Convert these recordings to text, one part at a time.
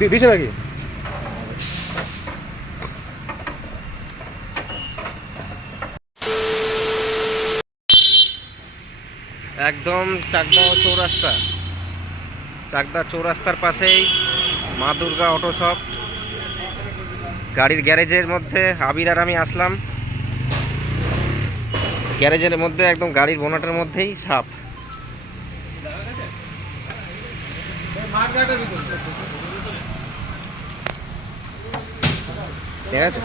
দিয়েছে নাকি? একদম চাকদা চৌরাস্তার পাশেই মা দুর্গা অটো শপ। গাড়ির গ্যারেজের মধ্যে আবির আর আমি আসলাম। গ্যারেজের মধ্যে একদম গাড়ির বোনাটের মধ্যেই সাপ। ঠিক আছে,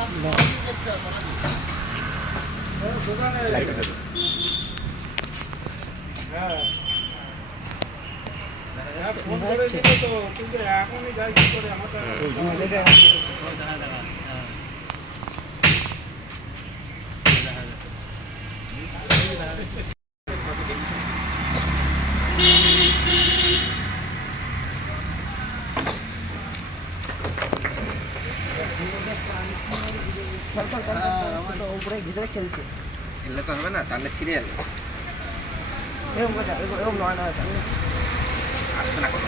উপরে ভিতরে চলছে, এলে তো হবে না, টানলে ছিঁড়ে যাবে। এরকম নয় আসছে না কোনো।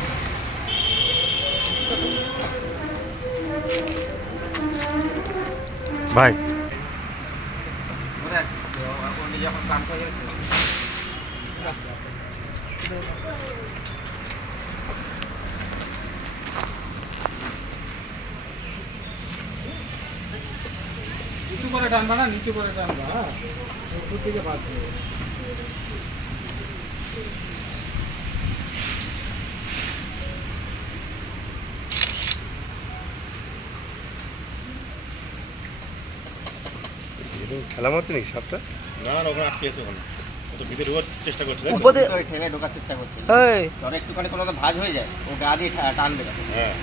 ভাই যখন কাম করে নিচু করে টানবা না, নিচু করে টানবা। হ্যাঁ, উপর থেকে বাদ দেবে। খেলা হচ্ছে নাকি সাপটা? না না, ওখানে আটকে আছে, ওখানে ও তো ভিতরে ঢোকার চেষ্টা করছে। উপরে ঠেলে ঢোকার চেষ্টা করছে। এই ধর একটুখানি কোনো তো ভাঁজ হয়ে যায়, ও গা দিয়ে টানবে। হ্যাঁ,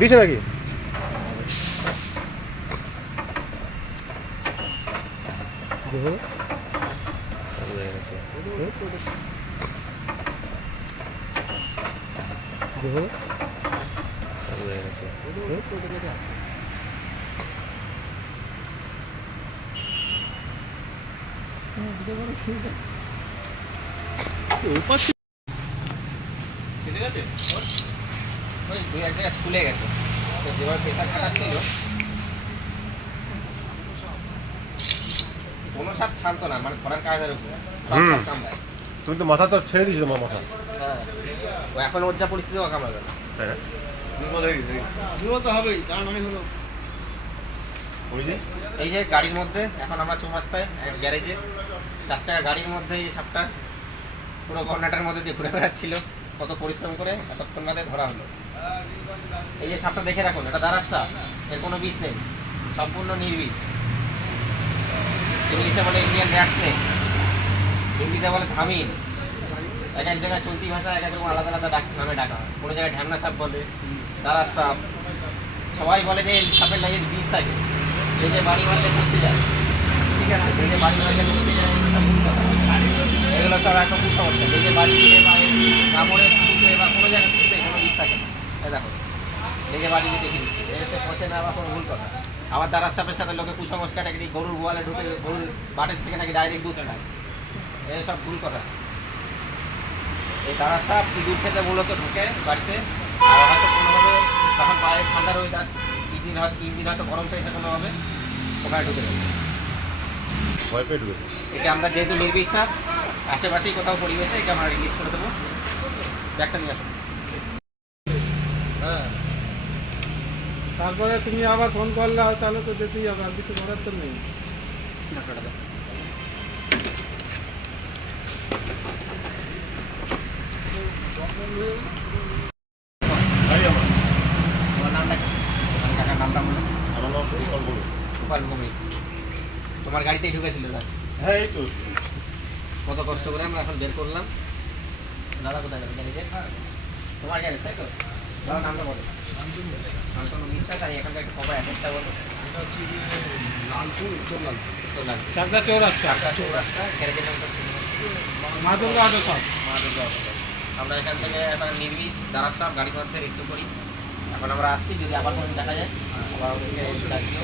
দিয়েছে নাকি? ওই দুই এক জায়গায় ফুলে গেছে, তো যেভাবে প্রেশার খাটাচ্ছিল কোনো সাপ শান্ত না, মানে ধরার কায়দার উপরে সব সাপ কামড়ায়। তুমি তো মাথা তো ছেড়ে দিয়েছিল, মা মাথা। হ্যাঁ, ও এখন ওর যা পরিস্থিতি, ও কামড়াবে না। এই যে গাড়ির মধ্যে এখন আমরা চৌরাস্তায় গ্যারেজে 4 চাকা গাড়ির মধ্যে এই সাপটা পুরো কর্নাটার মধ্যে দিয়ে ঘুরে বেড়াচ্ছিল। কত পরিশ্রম করে এতক্ষণ বাদে ধরা হলো। এই যে সাপটা দেখে রাখুন, এটা দাঁড়ার সাপ, এর কোনো বিষ নেই, সম্পূর্ণ নির্বিষ। ইংলিশে বলে ইন্ডিয়ান র্যাট স্নেক, হিন্দিতে বলে ধামিন। এক এক জায়গায় চলতি ভাষা এক এক রকম আলাদা আলাদা নামে ডাকা হয়। কোনো জায়গায় ঢ্যামনা সাপ বলে, দাঁড়ার সাপ। সবাই বলে যে সাপের লাগে বিষ থাকে, এই যে বাড়ি মারলে করতে যায়, ঠিক আছে, এই যে বাড়ি মারলে করতে যায়, এগুলো সব একটা কুসংস্কার। এই যে বাড়ি দিয়ে বা কামড়ে ফুটে বা কোনো জায়গায় ফুটে কোনো বিষ থাকে না। এই দেখো, এই যে বাড়ি দিয়ে দেখে দিচ্ছে, এসে পচে না বা কোনো ভুল কথা। আবার দাঁড়ার সাপের সাথে লোকে কুসংস্কার নাকি গরুর গোয়ালে ঢুকে গরুর বাটের থেকে নাকি ডাইরেক্ট দুধ খায়, এসব ভুল কথা। এই দাঁড়ার সাপ ইঁদুর খেতে মূলত ঢুকে বাড়িতে, আর হয়তো কোনোভাবে তখন পায়ে ঠান্ডার ওয়েদার, ইঞ্জিন হয়তো গরম পেয়েছে কোনোভাবে, ওখানে ঢুকে যাবে। ভয় পেয়ে ঢুকেছে। একে আমরা যেহেতু নির্বিষ সাপ, আশেপাশেই কোথাও পরিবেশে একে আমরা রিলিজ করে দেবো। ব্যাগটা নিয়ে আসুন। হ্যাঁ, তারপরে তুমি আবার ফোন করলে তাহলে তো যেতেই হবে, আর কিছু করার তো নেই। ডাক্তারটা দাও। ভাই আমার তোমার নামটা কি? কাকার নামটা বলো। আমার নাম সুপার বলুন। গোপাল ভৌমিক। তোমার গাড়িতেই ঢুকেছিল দাদা? হ্যাঁ, এই তো কত কষ্ট করে আমরা এখন বের করলাম। দাদা কোথায় গেল? গ্যারেজে? তোমার গ্যারেজ তাই তো? দাদা নামটা বলো। শান্তনু বিশ্বাস আর এখানকার একটা খবর অ্যাড্রেসটা বলো। লালপুর উত্তর লালপুর। উত্তর লাল চাকদা চৌরাস্তা চারটা চৌরাস্তা গ্যারেজের নামটা কি? মা দুর্গা অটো শপ। মা দুর্গা অটো শপ। আমরা এখান থেকে এখন নির্বিষ দারাজ সাহেব গাড়ি করতে রিসিভ করি। এখন আমরা আসছি, যদি আবার কোনো দেখা যায় আবার ওদেরকে ডাকবো।